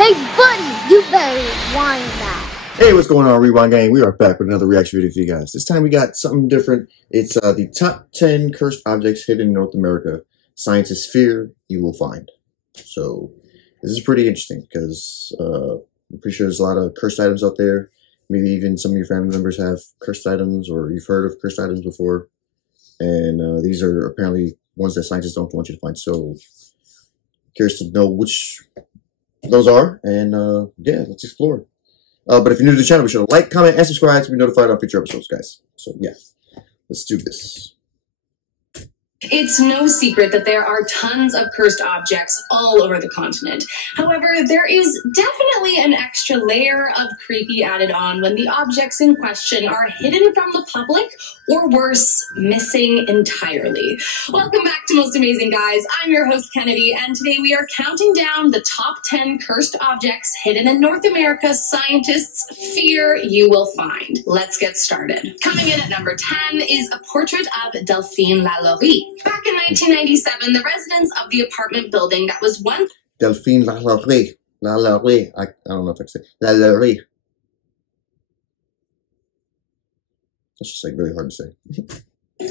Hey, buddy, you better rewind that. Hey, what's going on, Rewind Gang? We are back with another reaction video for you guys. This time we got something different. It's the top 10 cursed objects hidden in North America. Scientists fear you will find. So this is pretty interesting because I'm pretty sure there's a lot of cursed items out there. Maybe even some of your family members have cursed items, or you've heard of cursed items before. And these are apparently ones that scientists don't want you to find. So curious to know which those are, and yeah, let's explore. But if you're new to the channel, be sure to like, comment, and subscribe to be notified on future episodes, guys. So yeah, let's do this. It's no secret that there are tons of cursed objects all over the continent. However, there is definitely an extra layer of creepy added on when the objects in question are hidden from the public, or worse, missing entirely. Welcome back to Most Amazing Guys. I'm your host, Kennedy, and today we are counting down the top 10 cursed objects hidden in North America scientists fear you will find. Let's get started. Coming in at number 10 is a portrait of Delphine Lalaurie. Back in 1997, the residents of the apartment building that was once Delphine Lalaurie. Lalaurie. I don't know if I can say Lalaurie. That's just like really hard to say.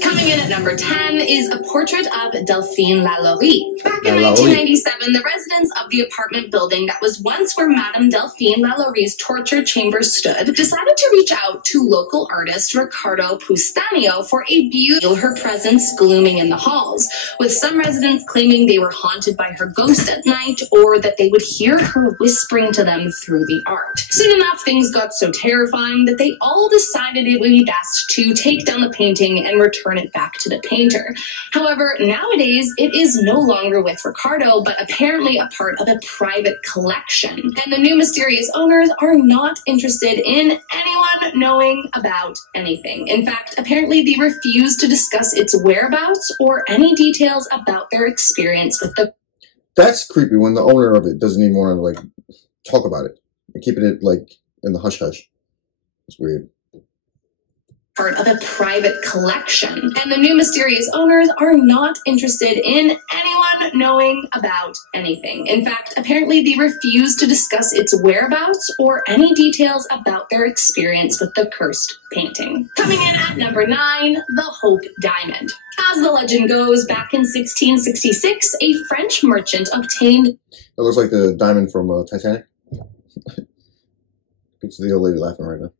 Coming in at number 10 is a portrait of Delphine Lalaurie. Back in 1997, the residents of the apartment building that was once where Madame Delphine Lalaurie's torture chamber stood decided to reach out to local artist Ricardo Pustanio for a beautiful her presence glooming in the halls, with some residents claiming they were haunted by her ghost at night, or that they would hear her whispering to them through the art. Soon enough, things got so terrifying that they all decided it would be best to take down the painting and return it back to the painter. However, nowadays it is no longer with Ricardo, but apparently a part of a private collection. And the new mysterious owners are not interested in anyone knowing about anything. In fact, apparently they refuse to discuss its whereabouts or any details about their experience with the... That's creepy when the owner of it doesn't even want to like talk about it and keeping it like in the hush hush. It's weird. Part of a private collection. And the new mysterious owners are not interested in anyone knowing about anything. In fact, apparently they refuse to discuss its whereabouts or any details about their experience with the cursed painting. Coming in at number 9, the Hope Diamond. As the legend goes, back in 1666, a French merchant obtained... It looks like the diamond from Titanic. It's the old lady laughing right now.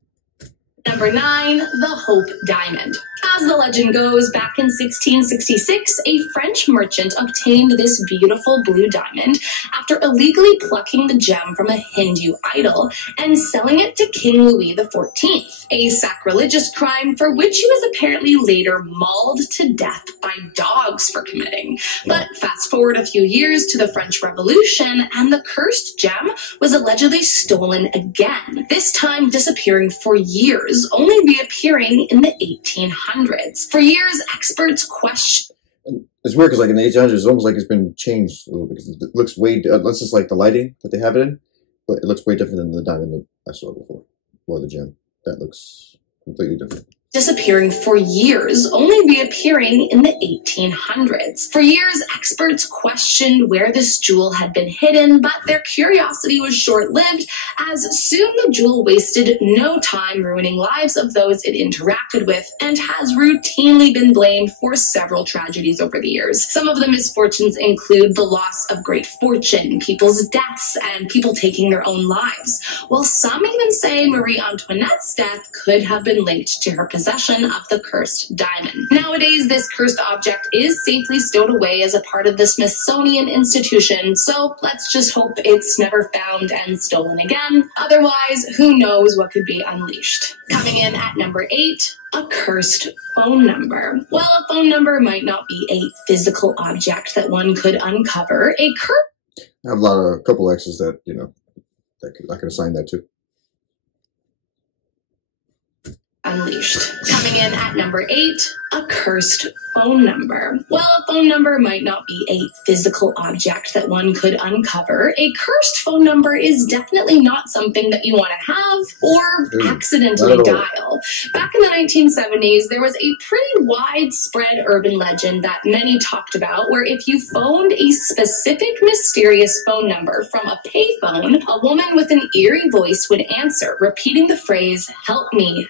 Number 9, the Hope Diamond. As the legend goes, back in 1666, a French merchant obtained this beautiful blue diamond after illegally plucking the gem from a Hindu idol and selling it to King Louis XIV, a sacrilegious crime for which he was apparently later mauled to death by dogs for committing. But fast forward a few years to the French Revolution, and the cursed gem was allegedly stolen again, this time disappearing for years, only reappearing in the 1800s. For years, experts questioned. It's weird because like in the 1800s, it's almost like it's been changed a little bit because it looks way, unless it's like the lighting that they have it in, but it looks way different than the diamond that I saw before, or the gem. That looks completely different. Disappearing for years, only reappearing in the 1800s. For years, experts questioned where this jewel had been hidden, but their curiosity was short-lived, as soon the jewel wasted no time ruining lives of those it interacted with, and has routinely been blamed for several tragedies over the years. Some of the misfortunes include the loss of great fortune, people's deaths, and people taking their own lives, while some even say Marie Antoinette's death could have been linked to her possession of the cursed diamond. Nowadays, this cursed object is safely stowed away as a part of the Smithsonian Institution, so let's just hope it's never found and stolen again. Otherwise, who knows what could be unleashed. Coming in at number 8, a cursed phone number. While a phone number might not be a physical object that one could uncover, a I have a couple exes that, you know, that I could assign that to. Unleashed. Coming in at number 8, A cursed phone number. While a phone number might not be a physical object that one could uncover, a cursed phone number is definitely not something that you want to have or accidentally dial. Back in the 1970s, there was a pretty widespread urban legend that many talked about where if you phoned a specific mysterious phone number from a payphone, a woman with an eerie voice would answer, repeating the phrase, help me,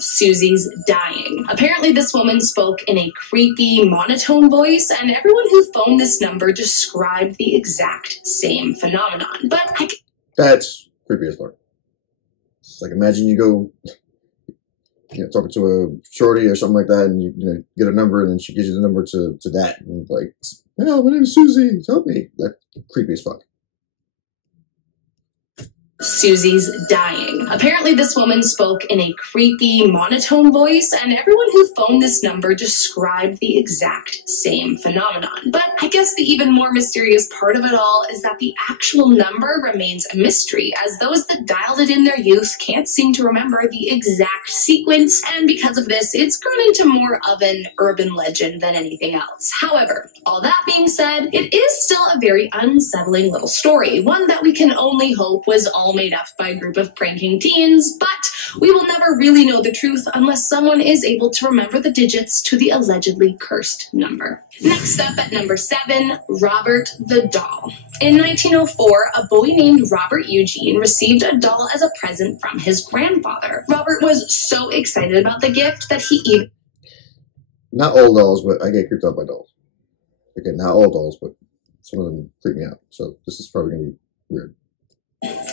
Susie's dying." Apparently, this woman spoke in a creepy monotone voice, and everyone who phoned this number described the exact same phenomenon. But that's creepy as fuck. It's like, imagine you go, talking to a shorty or something like that, and you get a number, and then she gives you the number to that, and like, "Hello, my name is Susie, help me." That's creepy as fuck. Susie's dying. Apparently, this woman spoke in a creepy monotone voice, and everyone who phoned this number described the exact same phenomenon. But I guess the even more mysterious part of it all is that the actual number remains a mystery, as those that dialed it in their youth can't seem to remember the exact sequence, and because of this, it's grown into more of an urban legend than anything else. However, all that being said, it is still a very unsettling little story, one that we can only hope was all made up by a group of pranking teens, but we will never really know the truth unless someone is able to remember the digits to the allegedly cursed number. Next up at number 7, Robert the Doll. In 1904, a boy named Robert Eugene received a doll as a present from his grandfather. Robert was so excited about the gift that he even... Not all dolls, but I get creeped out by dolls. Again, not all dolls, but some of them freak me out. So this is probably going to be weird.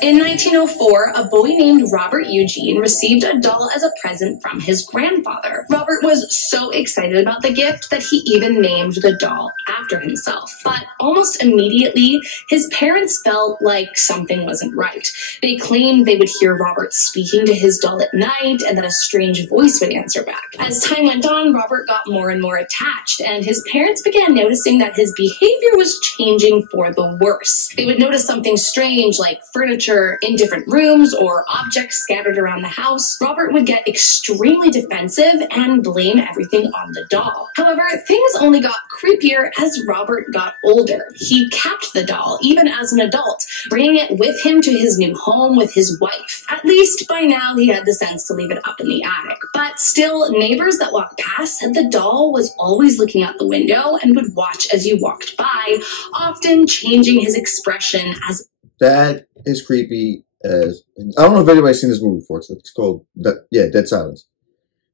In 1904, a boy named Robert Eugene received a doll as a present from his grandfather. Robert was so excited about the gift that he even named the doll after himself. But almost immediately, his parents felt like something wasn't right. They claimed they would hear Robert speaking to his doll at night and that a strange voice would answer back. As time went on, Robert got more and more attached, and his parents began noticing that his behavior was changing for the worse. They would notice something strange like furniture in different rooms or objects scattered around the house. Robert would get extremely defensive and blame everything on the doll. However, things only got creepier as Robert got older. He kept the doll, even as an adult, bringing it with him to his new home with his wife. At least by now he had the sense to leave it up in the attic. But still, neighbors that walked past said the doll was always looking out the window and would watch as you walked by, often changing his expression as... That is creepy as... I don't know if anybody's seen this movie before. It's called, Dead Silence.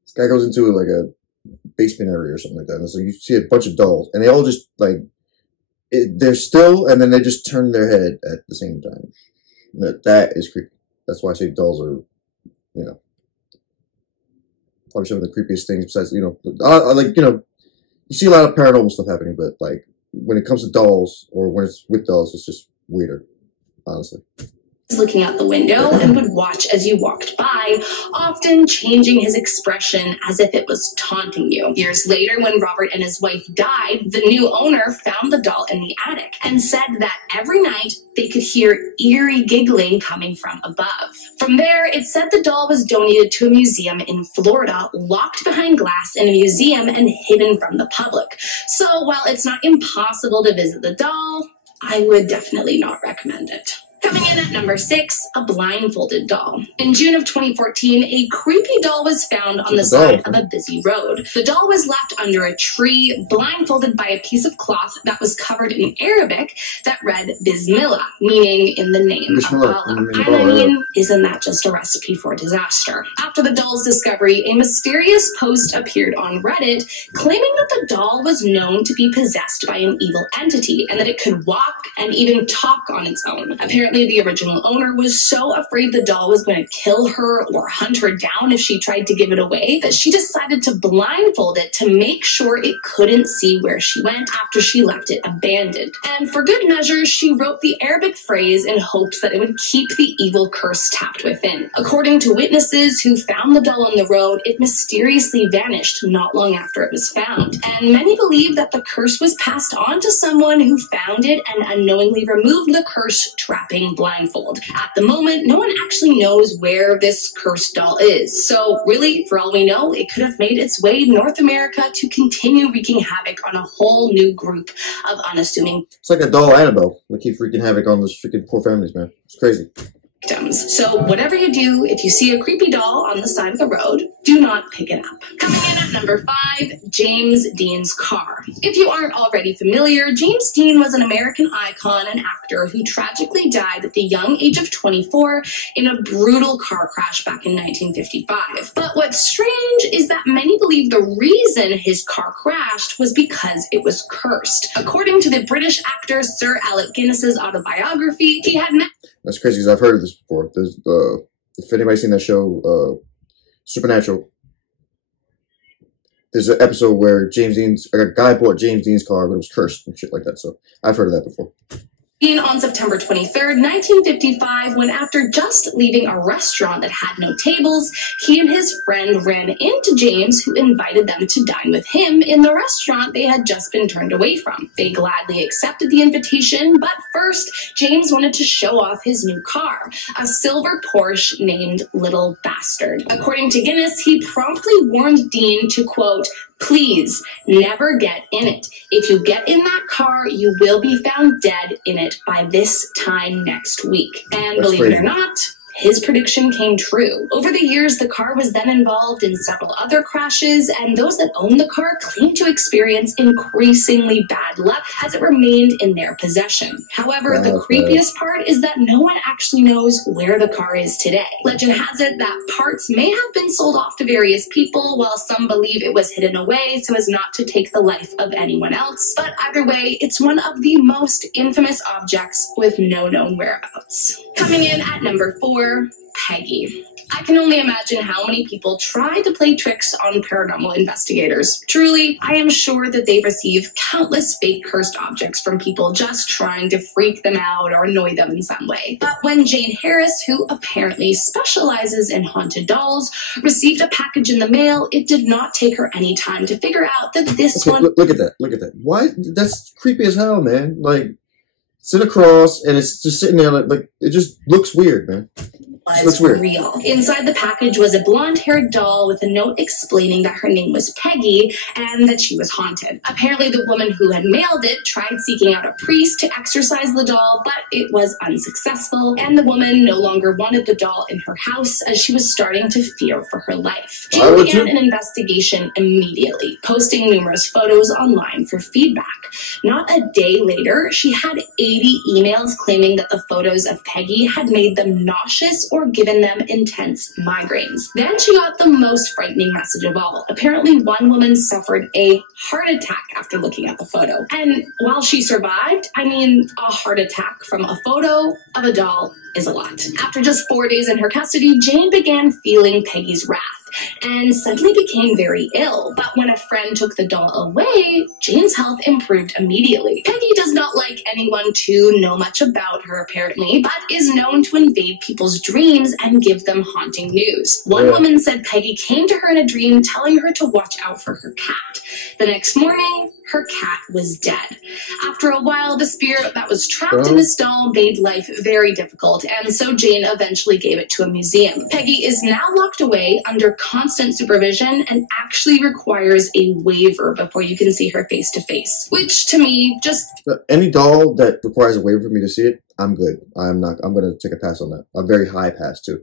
This guy goes into like a basement area or something like that. And so you see a bunch of dolls, and they all just like... they're still, and then they just turn their head at the same time. That is creepy. That's why I say dolls are, probably some of the creepiest things besides, you see a lot of paranormal stuff happening, but like when it comes to dolls or when it's with dolls, it's just weirder, honestly. Looking out the window and would watch as you walked by, often changing his expression as if it was taunting you. Years later, when Robert and his wife died, the new owner found the doll in the attic and said that every night they could hear eerie giggling coming from above. From there, it said the doll was donated to a museum in Florida, locked behind glass in a museum and hidden from the public. So while it's not impossible to visit the doll, I would definitely not recommend it. Coming in at number 6, a blindfolded doll. In June of 2014, a creepy doll was found on the side of a busy road. The doll was left under a tree, blindfolded by a piece of cloth that was covered in Arabic that read Bismillah, meaning in the name of Allah. I mean, isn't that just a recipe for disaster? After the doll's discovery, a mysterious post appeared on Reddit claiming that the doll was known to be possessed by an evil entity and that it could walk and even talk on its own. Apparently, the original owner was so afraid the doll was going to kill her or hunt her down if she tried to give it away that she decided to blindfold it to make sure it couldn't see where she went after she left it abandoned. And for good measure, she wrote the Arabic phrase in hopes that it would keep the evil curse tapped within. According to witnesses who found the doll on the road, it mysteriously vanished not long after it was found. And many believe that the curse was passed on to someone who found it and unknowingly removed the curse, trapping wearing blindfold. At the moment, no one actually knows where this cursed doll is. So really, for all we know, it could have made its way to North America to continue wreaking havoc on a whole new group of unassuming It's like a doll Annabelle. They keep wreaking havoc on those freaking poor families, man. It's crazy. victims. So whatever you do, if you see a creepy doll on the side of the road, do not pick it up. Coming in at number 5, James Dean's car. If you aren't already familiar, James Dean was an American icon and actor who tragically died at the young age of 24 in a brutal car crash back in 1955. But what's strange is that many believe the reason his car crashed was because it was cursed. According to the British actor Sir Alec Guinness's autobiography, he had met... That's crazy because I've heard of this before. There's, if anybody's seen that show, Supernatural, there's an episode where a guy bought James Dean's car, but it was cursed and shit like that. So I've heard of that before. On September 23rd, 1955, when after just leaving a restaurant that had no tables, he and his friend ran into James, who invited them to dine with him in the restaurant they had just been turned away from. They gladly accepted the invitation, but first, James wanted to show off his new car, a silver Porsche named Little Bastard. According to Guinness, he promptly warned Dean to, quote, "Please never get in it. If you get in that car, you will be found dead in it by this time next week." And That's believe crazy. it or not, his prediction came true. Over the years, the car was then involved in several other crashes, and those that owned the car claimed to experience increasingly bad luck as it remained in their possession. However, the creepiest part is that no one actually knows where the car is today. Legend has it that parts may have been sold off to various people, while some believe it was hidden away so as not to take the life of anyone else. But either way, it's one of the most infamous objects with no known whereabouts. Coming in at number 4, Peggy. I can only imagine how many people try to play tricks on paranormal investigators. Truly, I am sure that they receive countless fake cursed objects from people just trying to freak them out or annoy them in some way. But when Jane Harris, who apparently specializes in haunted dolls, received a package in the mail, it did not take her any time to figure out that this one... Look at that. Look at that. Why? That's creepy as hell, man. Like, it's in a cross, and it's just sitting there like it just looks weird, man. was real. Inside the package was a blonde-haired doll with a note explaining that her name was Peggy and that she was haunted. Apparently, the woman who had mailed it tried seeking out a priest to exorcise the doll, but it was unsuccessful, and the woman no longer wanted the doll in her house as she was starting to fear for her life. She began an investigation immediately, posting numerous photos online for feedback. Not a day later, she had 80 emails claiming that the photos of Peggy had made them nauseous or given them intense migraines. Then she got the most frightening message of all. Apparently, one woman suffered a heart attack after looking at the photo. And while she survived, I mean, a heart attack from a photo of a doll is a lot. After just 4 days in her custody, Jane began feeling Peggy's wrath and suddenly became very ill. But when a friend took the doll away, Jane's health improved immediately. Peggy does not like anyone to know much about her, apparently, but is known to invade people's dreams and give them haunting news. One woman said Peggy came to her in a dream telling her to watch out for her cat. The next morning, her cat was dead. After a while, the spirit that was trapped in this doll made life very difficult, and so Jane eventually gave it to a museum. Peggy is now locked away under constant supervision and actually requires a waiver before you can see her face to face, which to me just... Any doll that requires a waiver for me to see it, I'm good. I'm going to take a pass on that. A very high pass, too.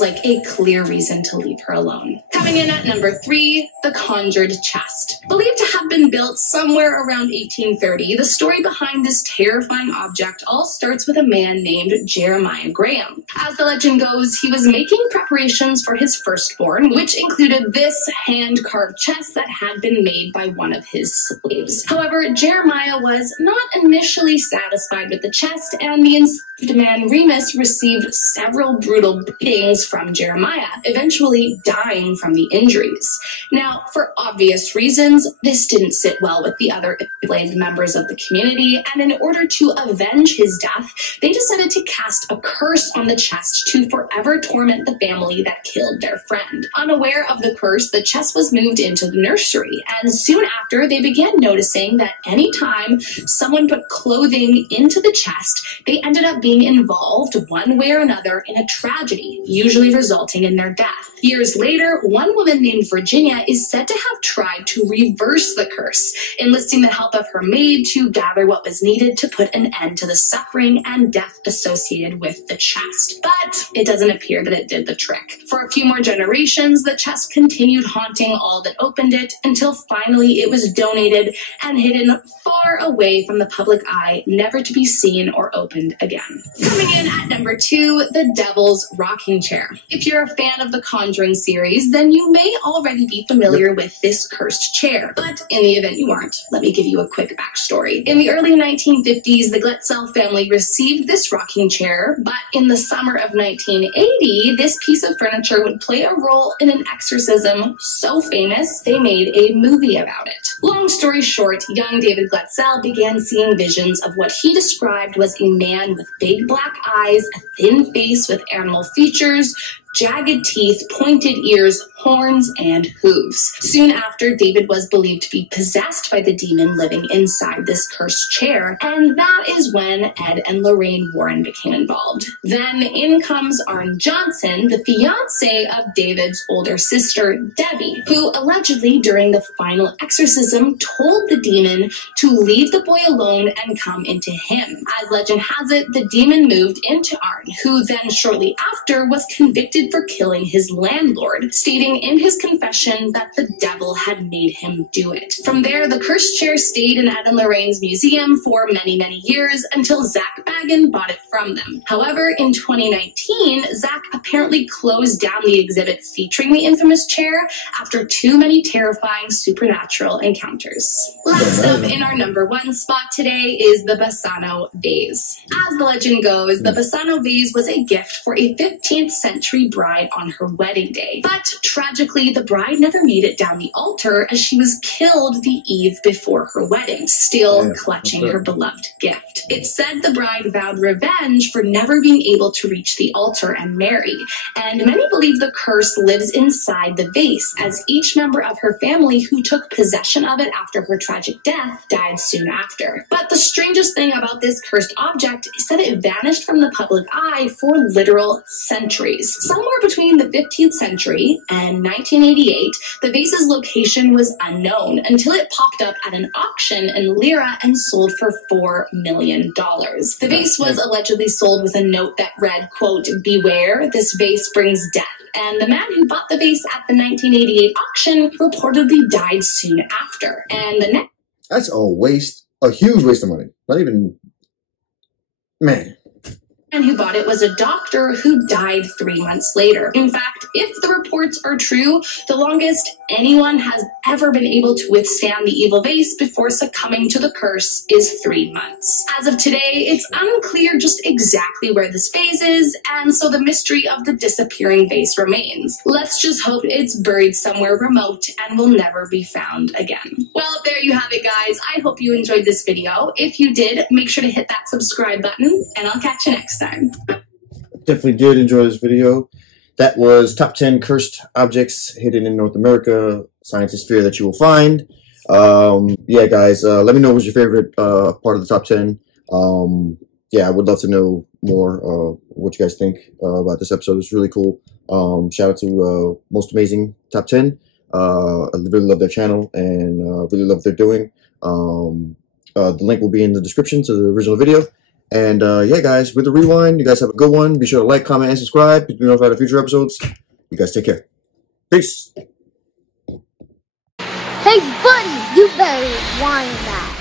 like a clear reason to leave her alone. Coming in at number 3, the Conjured Chest. Believed to have been built somewhere around 1830, the story behind this terrifying object all starts with a man named Jeremiah Graham. As the legend goes, he was making preparations for his firstborn, which included this hand-carved chest that had been made by one of his slaves. However, Jeremiah was not initially satisfied with the chest, and the enslaved man Remus received several brutal beatings from Jeremiah, eventually dying from the injuries. Now, for obvious reasons, this didn't sit well with the other enslaved members of the community, and in order to avenge his death, they decided to cast a curse on the chest to forever torment the family that killed their friend. Unaware of the curse, the chest was moved into the nursery, and soon after, they began noticing that anytime someone put clothing into the chest, they ended up being involved one way or another in a tragedy, usually resulting in their death. Years later, one woman named Virginia is said to have tried to reverse the curse, enlisting the help of her maid to gather what was needed to put an end to the suffering and death associated with the chest. But it doesn't appear that it did the trick. For a few more generations, the chest continued haunting all that opened it until finally it was donated and hidden far away from the public eye, never to be seen or opened again. Coming in at number 2, the Devil's Rocking Chair. If you're a fan of the Conjuring series, then you may already be familiar with this cursed chair. But in the event you aren't, let me give you a quick backstory. In the early 1950s, the Glatzel family received this rocking chair, but in the summer of 1980, this piece of furniture would play a role in an exorcism so famous they made a movie about it. Long story short, young David Glatzel began seeing visions of what he described was a man with big black eyes, a thin face with animal features, jagged teeth, pointed ears, horns, and hooves. Soon after, David was believed to be possessed by the demon living inside this cursed chair, and that is when Ed and Lorraine Warren became involved. Then in comes Arn Johnson, the fiance of David's older sister, Debbie, who allegedly during the final exorcism told the demon to leave the boy alone and come into him. As legend has it, the demon moved into Arn, who then shortly after was convicted for killing his landlord, stating in his confession that the devil had made him do it. From there, the cursed chair stayed in Ed and Lorraine's museum for many, many years until Zach Baggin bought it from them. However, in 2019, Zach apparently closed down the exhibit featuring the infamous chair after too many terrifying supernatural encounters. Last up in our number 1 spot today is the Bassano vase. As the legend goes, the Bassano vase was a gift for a 15th century bride on her wedding day. But tragically, the bride never made it down the altar as she was killed the eve before her wedding, still clutching her beloved gift. It's said the bride vowed revenge for never being able to reach the altar and marry, and many believe the curse lives inside the vase, as each member of her family who took possession of it after her tragic death died soon after. But the strangest thing about this cursed object is that it vanished from the public eye for literal centuries. Somewhere between the 15th century and 1988, the vase's location was unknown until it popped up at an auction in Lyra and sold for $4 million. The vase was allegedly sold with a note that read, quote, "Beware, this vase brings death." And the man who bought the vase at the 1988 auction reportedly died soon after. And the next... That's a huge waste of money. Not even... Man. man who bought it was a doctor who died 3 months later. In fact, if the reports are true, the longest anyone has ever been able to withstand the evil vase before succumbing to the curse is 3 months. As of today, it's unclear just exactly where this vase is, and so the mystery of the disappearing vase remains. Let's just hope it's buried somewhere remote and will never be found again. Well, there you have it, guys. I hope you enjoyed this video. If you did, make sure to hit that subscribe button, and I'll catch you next time. Definitely did enjoy this video. That was top 10 cursed objects hidden in North America, scientists fear that you will find. Yeah, guys, let me know what's your favorite part of the top 10. Yeah, I would love to know more what you guys think about this episode. It's really cool. Shout out to Most Amazing Top 10. I really love their channel and really love what they're doing. The link will be in the description to the original video. And yeah, guys, with the rewind, you guys have a good one. Be sure to like, comment, and subscribe to be notified of future episodes. You guys take care. Peace. Hey, buddy, you better rewind that.